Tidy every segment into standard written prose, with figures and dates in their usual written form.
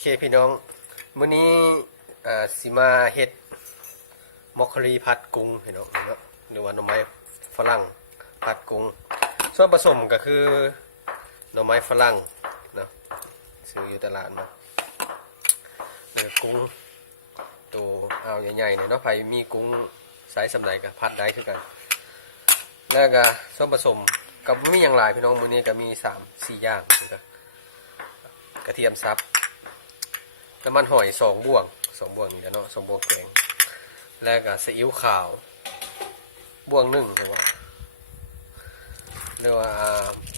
เคพี่น้องมื้อนี้สิมาเฮ็ดมอคคอรีผัดกุ้งพี่น้องเนาะหรือว่าหน่อไม้ฝรั่งผัดกุ้งส่วนผสมก็คือหน่อไม้ฝรั่งเนาะซื้ออยู่ตลาดมากุ้งตัวเอาใหญ่ๆเนี่ยเนาะไผมีกุ้งไซส์สำไหนก็ผัดได้คือกันแล้วก็ส่วนผสมก็มีอย่างหลายพี่น้องมื้อนี้ก็มี3-4อย่างนะครับกระเทียมสับน้ำมันหอย2 บ่วงนี่เนาะ2 บ่วงแกงแล้วก็ซีอิ๊วขาวบ่วง1หรือว่า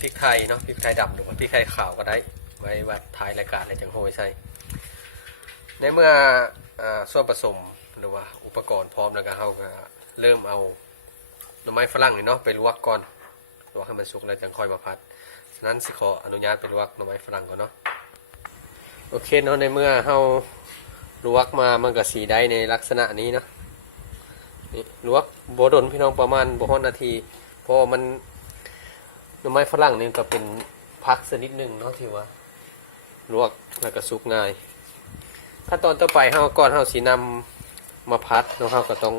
พริกไทยเนาะพริกไทยดำหรือว่าพริกไทยขาวก็ได้ไว้วัดท้ายรายการอะไรจังโหยใส่ในเมื่อส่วนผสมหรือว่าอุปกรณ์พร้อมแล้วก็เฮาก็เริ่มเอาหน่อไม้ฝรั่งนี่เนาะไปลวกก่อนลวกให้มันสุกแล้วจังค่อยมาผัดฉะนั้นสิขออนุญาตไปลวกหน่อไม้ฝรั่งก่อนเนาะโอเคเนาะในเมื่อเฮาลวกมามันก็สีได้ในลักษณะนี้เนาะนี่ลวกบ่ดนพี่น้องประมาณบ่ฮอดนาทีเพราะมันหน่อไม้ฝรั่งนี่ก็เป็นผักชนิดหนึ่งเนาะที่ว่าลวกแล้วก็สุกง่ายขั้นตอนต่อไปเฮาก่อนเฮาสินำมาผัดเนาะเฮาก็ต้อง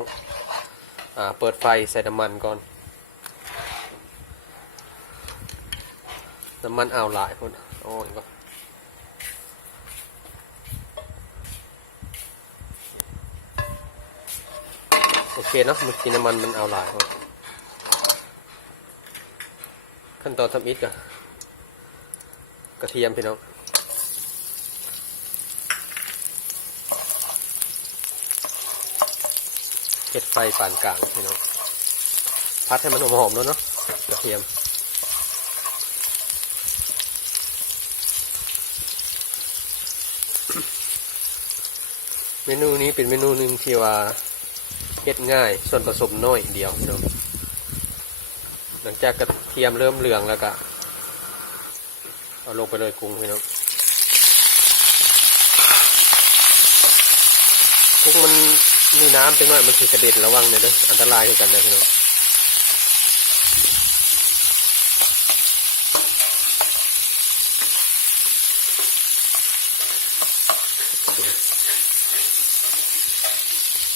เปิดไฟใส่น้ำมันก่อนน้ำมันเอาหลายพุ่นโอ้ยก็โอเคเนาะเมื่อกี้น้ำมันมันเอาหลายครับขั้นตอนทำอิฐกับกระเทียมพี่น้องเฮ็ดไฟปานกลางพี่น้องพัดให้มันหอมๆแล้วเนาะกระเทียมเมนูนี้เป็นเมนูหนึ่งที่ว่าเฮ็ดง่ายส่วนผสมน้อยเดียวพี่น้องหลังจากกระเทียมเริ่มเหลืองแล้วก็เอาลงไปเลยกุ้งพี่น้องกุ้งมันมีน้ำไปหน่อยมันคือกระเด็นระวังเนี่ยนะอันตรายเหมือนกันนะพี่น้อง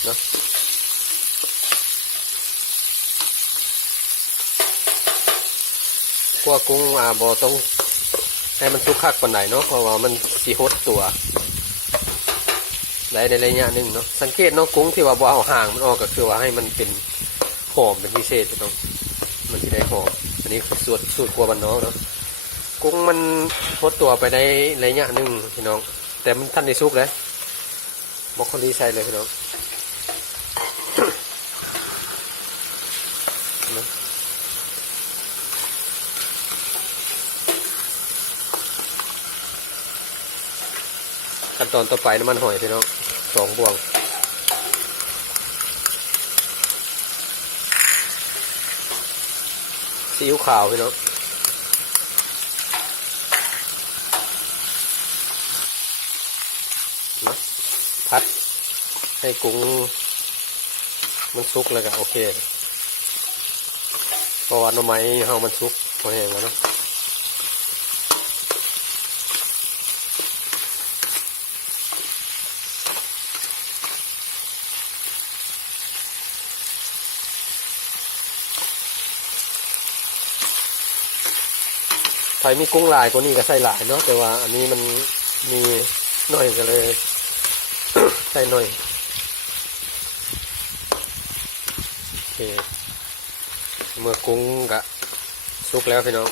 เนาะพวกกุ้งบ่ต้องให้มันสุกคักปานไหนเนาะเพราะว่ามันสิหดตัวได้ในระยะหนึ่งเนาะสังเกตเนาะกุ้งที่ว่าบ่เอาห่างมันออกก็คือว่าให้มันเป็นหอมเป็นพิเศษต้องมันสิได้หอมอันนี้สูตรครัวบ้านน้องเนาะกุ้งมันหดตัวไปได้ระยะหนึ่งพี่น้องแต่มันทันได้สุกเลยบรอกโคลีใส่เลยพี่น้องขั้นตอนต่อไปน้ำมันหอยพี่น้อง2 บ่วงซีอิ๊วขาวพี่น้องพัดให้กุ้งมันสุกเลยก็โอเคเพราะว่าหน่อไม้เฮามันสุกพอแห้งแล้วเนาะใครมีกุ้งลายกว่านี้ก็ใส่หลายเนาะแต่ว่าอันนี้มันมีหน่อยก็เลยใส่หน่อยโอเคเมื่อกุ้งกะสุกแล้วพี่น้อง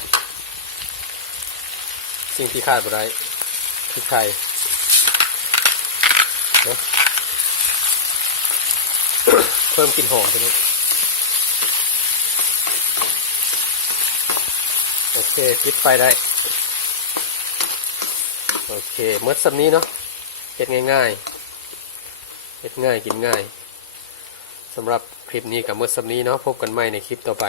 สิ่งที่ขาดบ่ได้พริกไทยเนาะเพิ่มกลิ่นหอมพี่น้องโอเคปิดไฟได้โอเคเมื่อสัปนี้เนาะเฮ็ดง่ายๆเฮ็ดง่ายกินง่ายสำหรับคลิปนี้กับเมื่อสัปนี้เนาะพบกันใหม่ในคลิปต่อไป